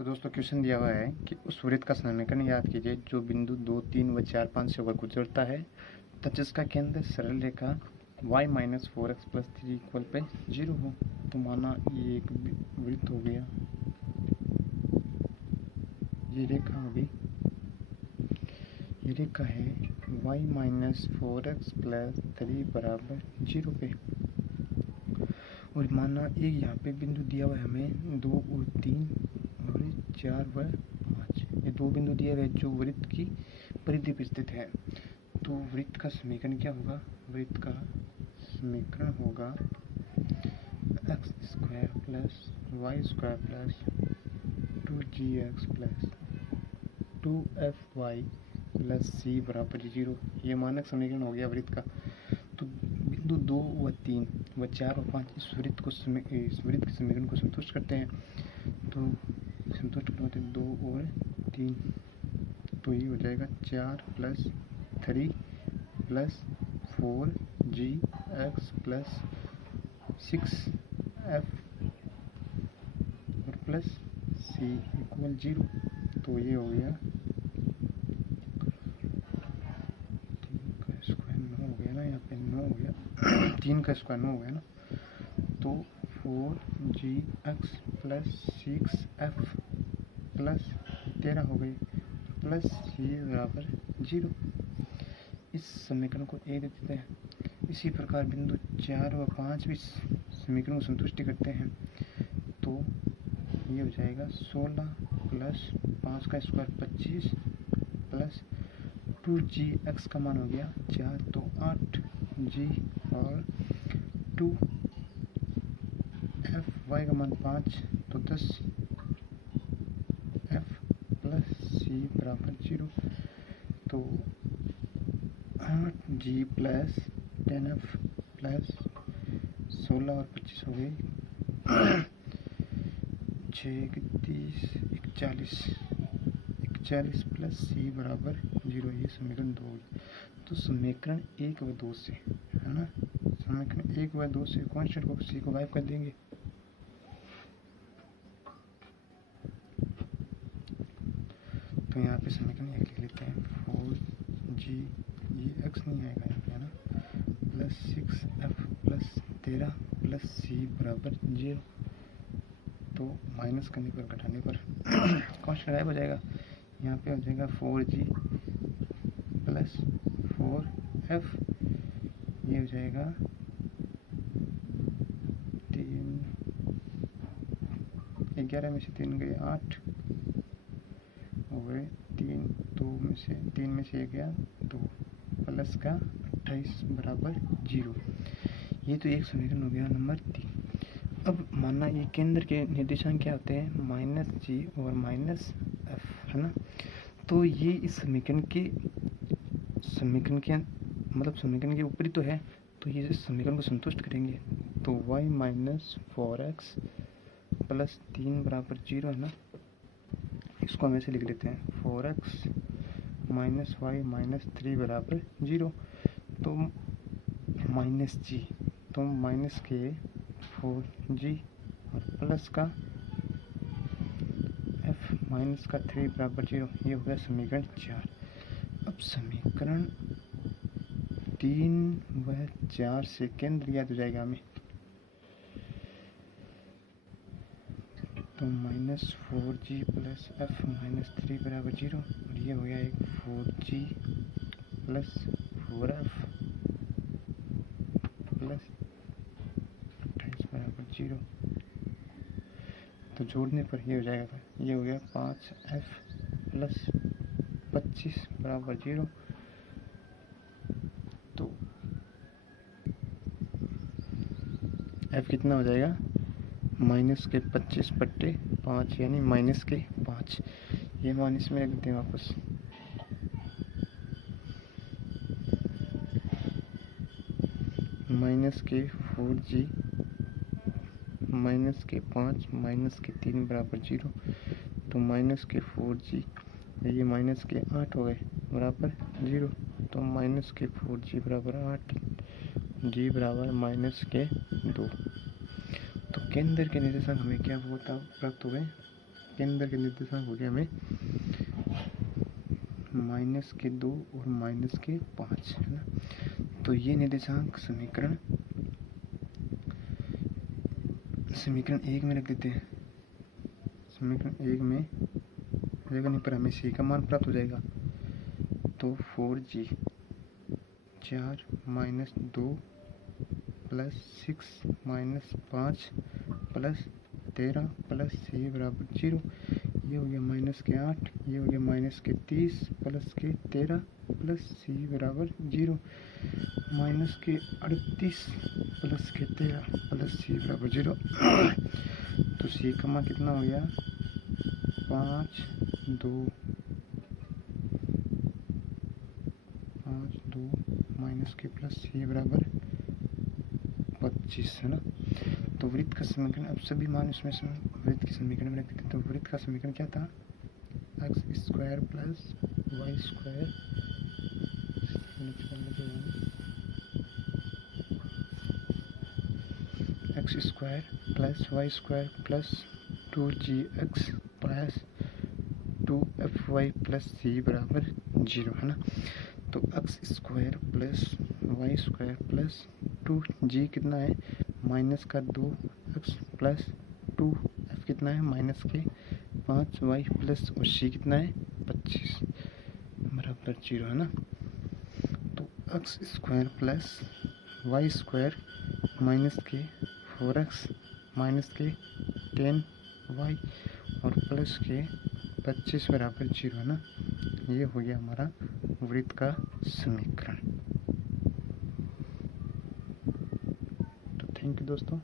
तो दोस्तों क्वेश्चन दिया हुआ है कि उस वृत्त का समीकरण याद कीजिए जो बिंदु 2, 3 व 4, 5 से होकर गुजरता है तथा जिसका केंद्र सरल रेखा y minus 4x plus 3 equal pay 0 हो। तो माना ये एक वृत्त हो गया, ये रेखा हो गई, ये रेखा है y माइनस 4x प्लस 3 बराबर 0 पे। और माना एक यहाँ पे बिंदु दिया हुआ है हमें 2 और 3 और 4 व 5, ये दो बिंदु दिए गए जो वृत्त की परिधि पर स्थित है। तो वृत्त का समीकरण क्या होगा? वृत्त का समीकरण होगा x square plus y square plus 2gx plus 2fy plus c बराबर 0। ये मानक समीकरण हो गया वृत्त का। तो बिंदु 2 व 3 व 4 व 5 इस वृत्त के समीकरण को संतुष्ट करते हैं। तो संतुष्ट करते हैं 2 और 3, तो ये हो जाएगा 4 plus 3 plus 4gx plus 6f और प्लस c इक्वल 0। तो ये हो गया 3 का स्क्वायर 9 हो गया ना, यहाँ पे 9 हो गया 3 का स्क्वायर 9 हो गया ना। तो 4gx प्लस 6f प्लस 13 हो गई प्लस c बराबर 0। इस समीकरण को ए देते हैं। इसी प्रकार बिंदु 4 व 5 भी समीकरण को संतुष्टि करते हैं। तो ये हो जाएगा 16 प्लस 5 का स्क्वायर 25 प्लस 2gx का मान हो गया 4 तो 8g और 2fy का मान 5 तो 10f प्लस c बराबर 0। तो 8g प्लस 10f प्लस 16 और 25 हो गई 6 30 41 प्लस c बराबर 0। ये समीकरण 2 होगी। तो समीकरण 1 व 2 से है ना, समीकरण 1 व 2 से कांस्टेंट को c को गायब कर देंगे। तो यहाँ पे समीकरण 1 लिख लेते हैं 4g, ये x नहीं आएगा यहाँ पे है ना, plus 6f plus 13 plus c बराबर 0। तो माइनस करने पर, घटाने पर कांस्टेंट गायब हो जाएगा। यहाँ पे हो जाएगा 4g प्लस 4f, ये हो जाएगा 11 में से 3 गए 8 हो गए, 3 में से 1 गया 2 प्लस का 28 बराबर 0। ये तो एक समीकरण हो गया नंबर 3। अब मानना ये केंद्र के निर्देशांक क्या होते हैं? माइनस जी और माइनस एफ है ना। तो ये इस समीकरण के ऊपरी तो है, तो ये इस समीकरण को संतुष्ट करेंगे। तो y माइनस 4x प्लस 3 बराबर 0 है ना, इसको हम ऐसे लिख लेते हैं 4x माइनस वाई माइनस 3 बराबर 0। तो माइनस जी, तो माइनस के 4g और प्लस का f माइनस का 3 बराबर 0। ये हो गया समीकरण 4। अब समीकरण 3 व 4 से केंद्र याद हो जाएगा हमें। तो minus 4g plus f minus 3 बराबर 0 और ये हो गया एक 4g प्लस 4f प्लस 28 बराबर 0। तो जोड़ने पर ये हो जाएगा, ये हो गया 5f प्लस 25 बराबर 0। तो f कितना हो जाएगा? माइनस के 25 बट्टे 5 यानी माइनस के 5। ये मान इसमें रख देते हैं वापस। माइनस के 4g माइनस के 5 माइनस के 3 बराबर 0। तो माइनस के 4g, ये माइनस के 8 हो गए बराबर 0। तो माइनस के 4g बराबर 8, g बराबर माइनस के 2। तो केंद्र के निर्देशांक हमें क्या प्राप्त हो गए? केंद्र के निर्देशांक हो गया हमें -2 और -5 है ना। तो ये निर्देशांक समीकरण 1 में रख देते हैं। समीकरण 1 में नहीं पर हमें c का मान प्राप्त हो जाएगा। तो 4g 4 - 2 + 6 - 5 + 13 + c बराबर 0। ये हो गया -8, ये हो गया -30 + 13 + c बराबर 0, -38 + 13 + c बराबर 0। तो c का मान कितना हो गया 5, 2 + c बराबर 25 है ना। तो वृत्त का समीकरण, अब सभी मान इसमें वृत्त के समीकरण में रख देते हैं। तो वृत्त का समीकरण क्या था, x² + y² x² + y² + 2gx + 2fy + c बराबर 0 है ना। तो x² + y² + 2g कितना है -2x + 2f कितना है -5y + और c कितना है 25 बराबर 0 है ना। तो x² + y² -4x -10y और +25 बराबर 0 है ना। ये हो गया हमारा वृत्त का समीकरण। तो थैंक यू दोस्तों।